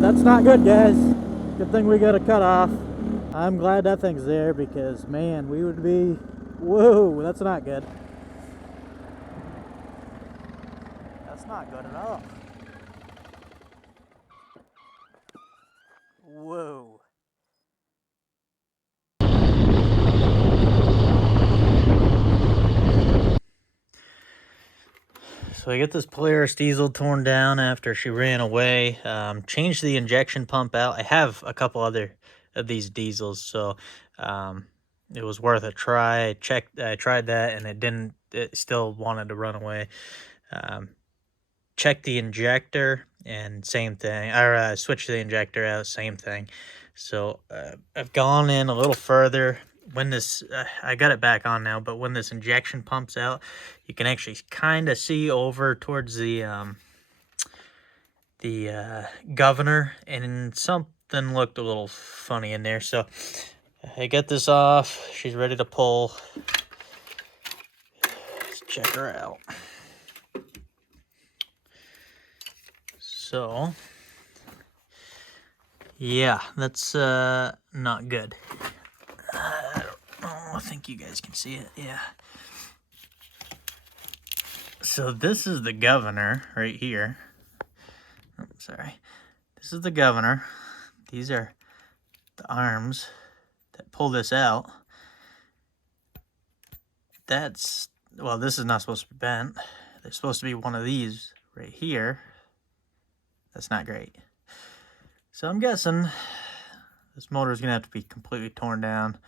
That's not good, guys. Good thing we got a cut off. I'm glad that thing's there because, man, we would be... Whoa, that's not good. That's not good at all. Whoa. So I get this Polaris Diesel torn down after she ran away. Changed the injection pump out. I have a couple other of these diesels, so it was worth a try. I tried that, and it didn't. It still wanted to run away. Checked the injector, and same thing. I switched the injector out, same thing. So I've gone in a little further. When this, I got it back on now, but when this injection pumps out, you can actually kind of see over towards the governor, and something looked a little funny in there. So I get this off. She's ready to pull. Let's check her out. So, yeah, that's not good. I think you guys can see it, yeah. So this is the governor right here. Oh, sorry. This is the governor. These are the arms that pull this out. That's, well, this is not supposed to be bent. There's supposed to be one of these right here. That's not great. So I'm guessing this motor is going to have to be completely torn down.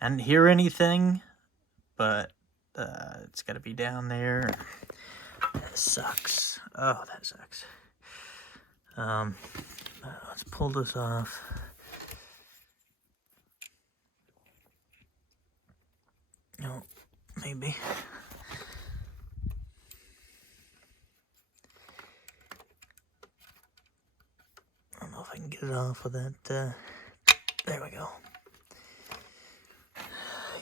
I didn't hear anything, but it's got to be down there. That sucks. Oh, that sucks. Let's pull this off. No, maybe. I don't know if I can get it off with that. There we go.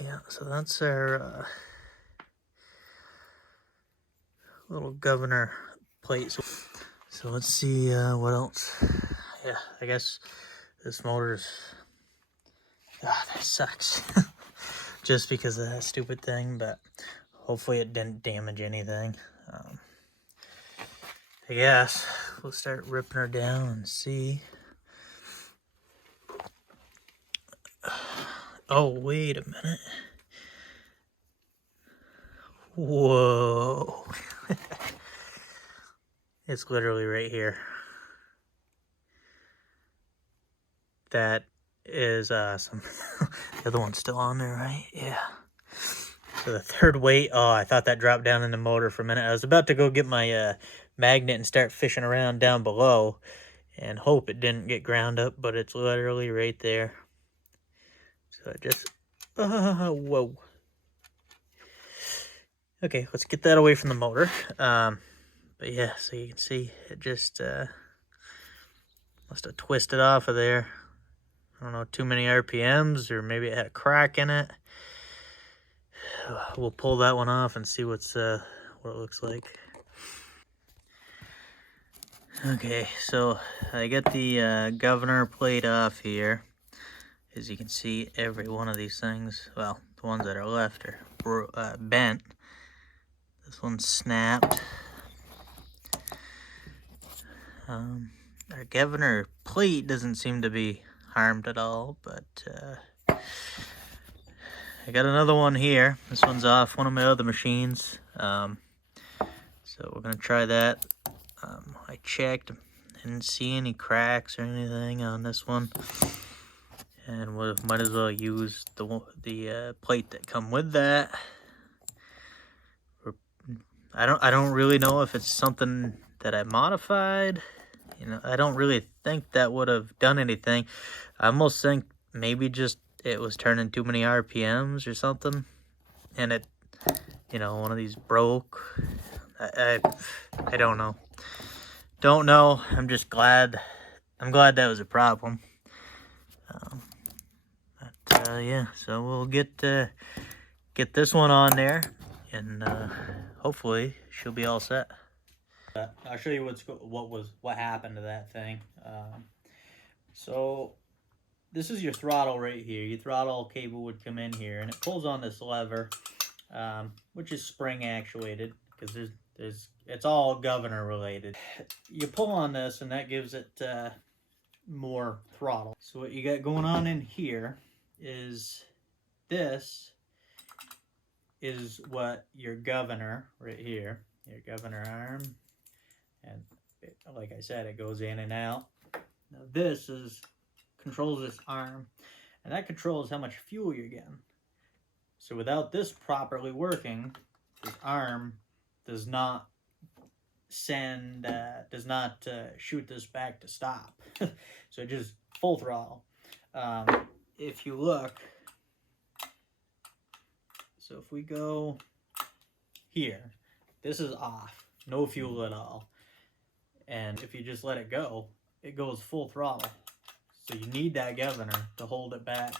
Yeah, so that's our little governor plate. So let's see what else. Yeah, I guess this motor's... Ah, that sucks. Just because of that stupid thing, but hopefully it didn't damage anything. I guess we'll start ripping her down and see. Oh, wait a minute. Whoa. It's literally right here. That is awesome. The other one's still on there, right? Yeah. So the third weight, oh, I thought that dropped down in the motor for a minute. I was about to go get my magnet and start fishing around down below and hope it didn't get ground up, but it's literally right there. So I just, whoa. Okay, let's get that away from the motor. But yeah, so you can see it just must have twisted off of there. I don't know, too many RPMs, or maybe it had a crack in it. We'll pull that one off and see what it looks like. Okay, so I got the governor plate off here. As you can see, every one of these things, well, the ones that are left are bent. This one's snapped. Our governor plate doesn't seem to be harmed at all, but I got another one here. This one's off one of my other machines. So we're gonna try that. I checked, didn't see any cracks or anything on this one, and we might as well use the plate that come with that. I don't really know if it's something that I modified. You know, I don't really think that would have done anything. I almost think maybe just it was turning too many RPMs or something, and it, you know, one of these broke. I don't know. Don't know. I'm just glad. I'm glad that was a problem. Yeah. So we'll get this one on there, and hopefully she'll be all set. I'll show you what happened to that thing. So this is your throttle right here. Your throttle cable would come in here, and it pulls on this lever, which is spring actuated, because it's all governor related. You pull on this, and that gives it more throttle. So what you got going on in here is this is what your governor right here, your governor arm, and like I said, it goes in and out. Now this controls this arm, and that controls how much fuel you're getting. So without this properly working, this arm does not shoot this back to stop. So just full throttle. If you look, so if we go here, this is off, no fuel at all. And if you just let it go, it goes full throttle. So you need that governor to hold it back.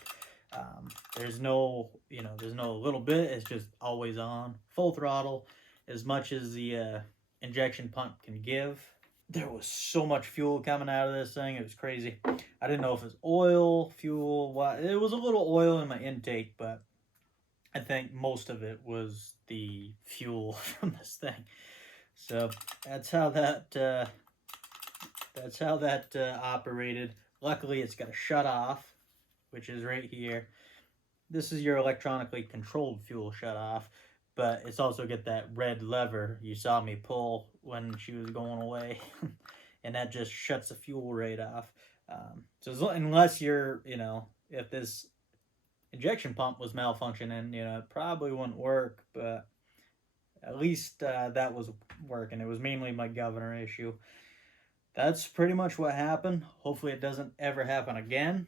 There's no little bit, it's just always on, full throttle, as much as the injection pump can give. There was so much fuel coming out of this thing, it was crazy. I didn't know if it was oil, fuel, what. It was a little oil in my intake, but I think most of it was the fuel from this thing. So that's how that operated. Luckily, it's got a shut off, which is right here. This is your electronically controlled fuel shut off, but it's also got that red lever you saw me pull when she was going away, and that just shuts the fuel right off. So unless you're, if this injection pump was malfunctioning, it probably wouldn't work, but at least that was working. It was mainly my governor issue. That's pretty much what happened. Hopefully it doesn't ever happen again.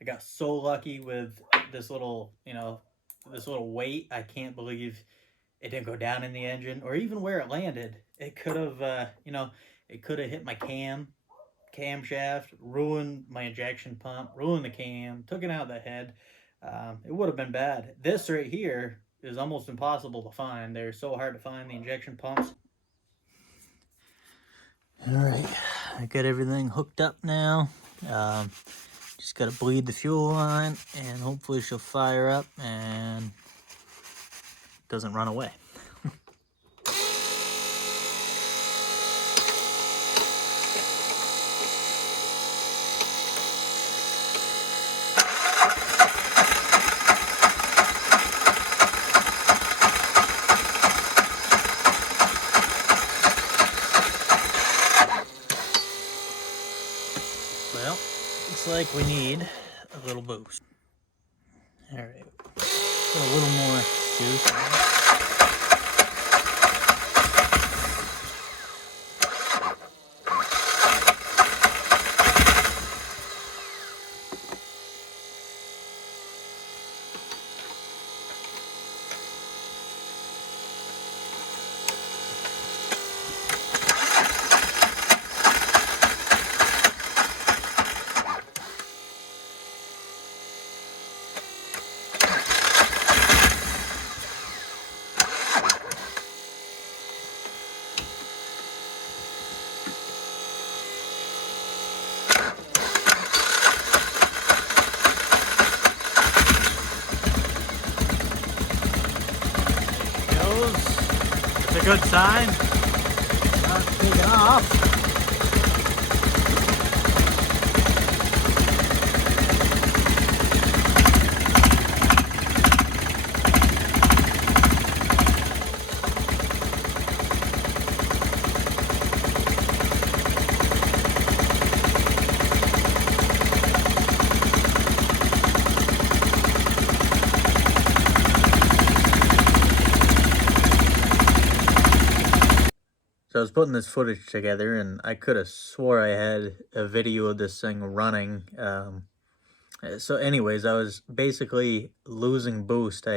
I got so lucky with this little weight. I can't believe it didn't go down in the engine, or even where it landed. It could have, it could have hit my camshaft, ruined my injection pump, ruined the cam, took it out of the head. It would have been bad. This right here is almost impossible to find. They're so hard to find, the injection pumps. Alright, I got everything hooked up now. Just got to bleed the fuel line, and hopefully she'll fire up and doesn't run away. Well, looks like we need a little boost. All right, put a little more juice in it. It's a good sign. Not taking off. So I was putting this footage together, and I could have swore I had a video of this thing running. So anyways, I was basically losing boost.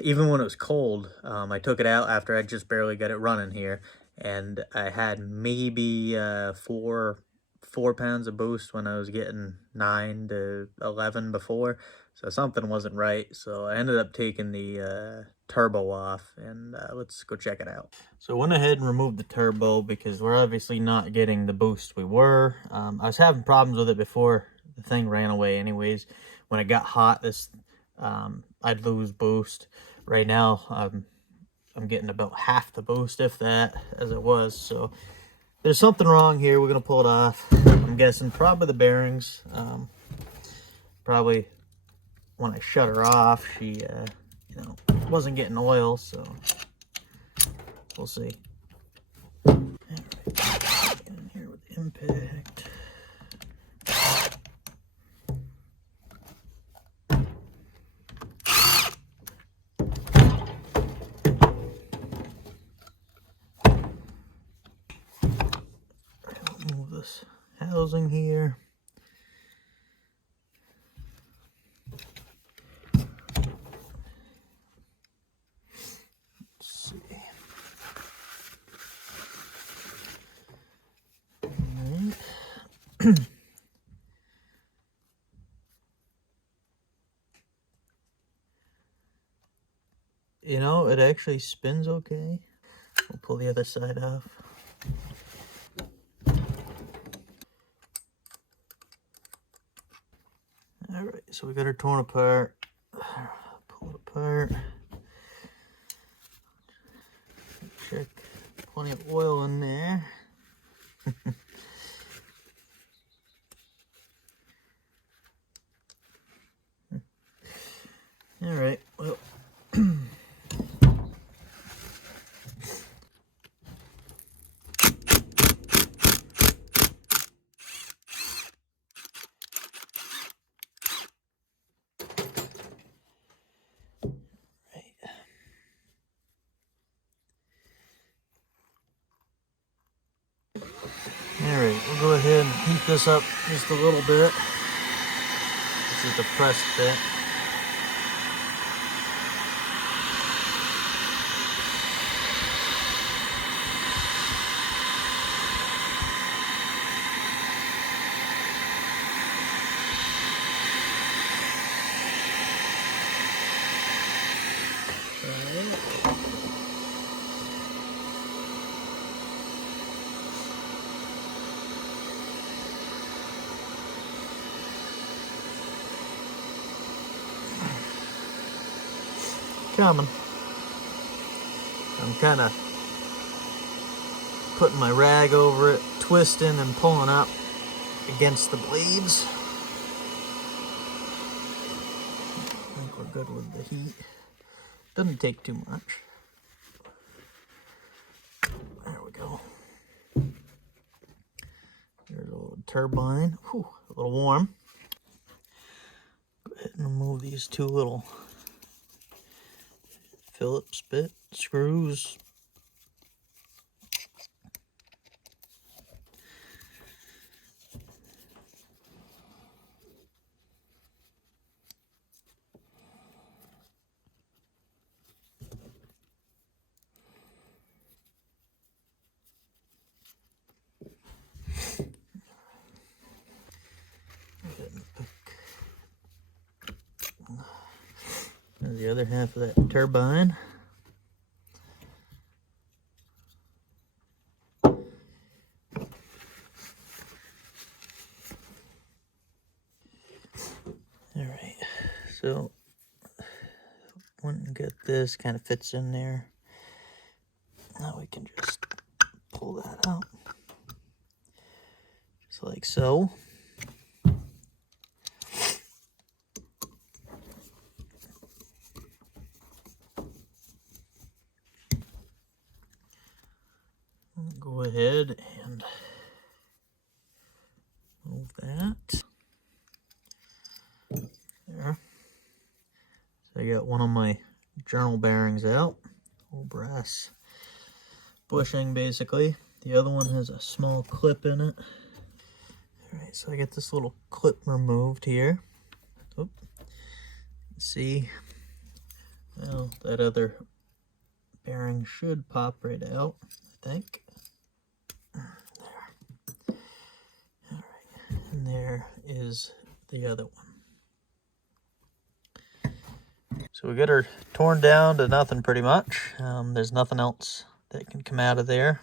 Even when it was cold, I took it out after I just barely got it running here, and I had maybe 4 pounds of boost when I was getting 9 to 11 before. So something wasn't right. So I ended up taking the turbo off, and let's go check it out. So I went ahead and removed the turbo because we're obviously not getting the boost we were. I was having problems with it before the thing ran away anyways. When it got hot, I'd lose boost. Right now, I'm getting about half the boost, if that, as it was. So there's something wrong here. We're going to pull it off. I'm guessing probably the bearings. Probably when I shut her off, she, you know, wasn't getting oil, so we'll see. All right, get in here with the impact. I'll move this housing here. You know, it actually spins okay. We'll pull the other side off. Alright, so we got her torn apart. Pull it apart. Check. Plenty of oil in there. Alright, well. Alright, we'll go ahead and heat this up just a little bit. This is the press bit. Coming. I'm kind of putting my rag over it, twisting and pulling up against the blades. I think we're good with the heat. Doesn't take too much. There we go. There's a little turbine. Whew, a little warm. Go ahead and remove these two little Phillips bit screws. There's the other half of that turbine. Alright, so went and get this, kind of fits in there. Now we can just pull that out. Just like so. Go ahead and move that. There. So I got one of my journal bearings out. Old brass bushing basically. The other one has a small clip in it. Alright, so I get this little clip removed here. Oop. See, well, that other bearing should pop right out, I think. There. Alright, and there is the other one. So we got her torn down to nothing pretty much. There's nothing else that can come out of there.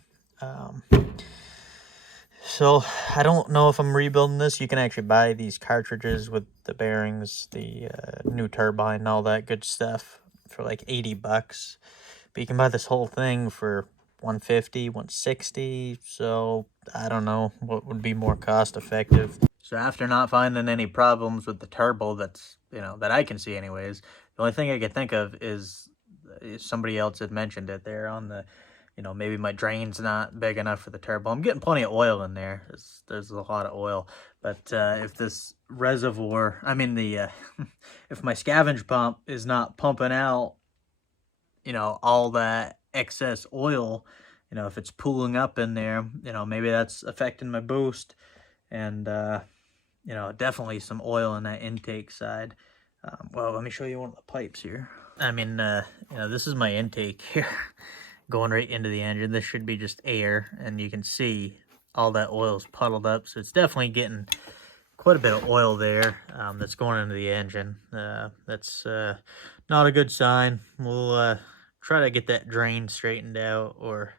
So I don't know if I'm rebuilding this. You can actually buy these cartridges with the bearings, the new turbine, all that good stuff for like 80 bucks. But you can buy this whole thing for 150, 160. So I don't know what would be more cost effective. So after not finding any problems with the turbo that's, that I can see anyways, the only thing I could think of is somebody else had mentioned it there on the, maybe my drain's not big enough for the turbo. I'm getting plenty of oil in there. There's a lot of oil. But if this reservoir, I mean if my scavenge pump is not pumping out, all that excess oil, if it's pooling up in there, maybe that's affecting my boost. And, definitely some oil in that intake side. Well, let me show you one of the pipes here. I mean, this is my intake here. Going right into the engine. This should be just air, and you can see all that oil is puddled up, so it's definitely getting quite a bit of oil there that's going into the engine. That's not a good sign. We'll try to get that drain straightened out, or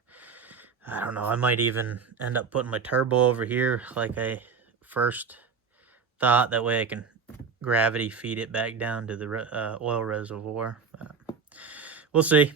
I don't know, I might even end up putting my turbo over here like I first thought. That way I can gravity feed it back down to the oil reservoir. We'll see.